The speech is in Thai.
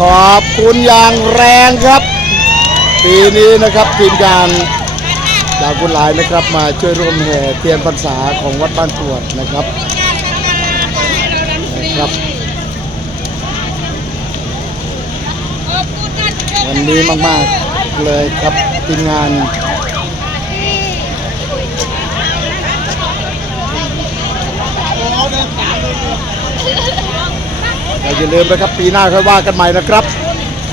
ครับขอบคุณอย่างแรงครับ ปีนี้นะครับทีมงานจากบุญหลายนะครับ มาช่วยร่วมแห่เทียนพรรษาของวัดบ้านตรวดนะครับนะครับวันนี้มาก ๆ เลยครับทีมงาน อย่าลืมนะครับปีหน้าค่อยว่ากันใหม่นะครับ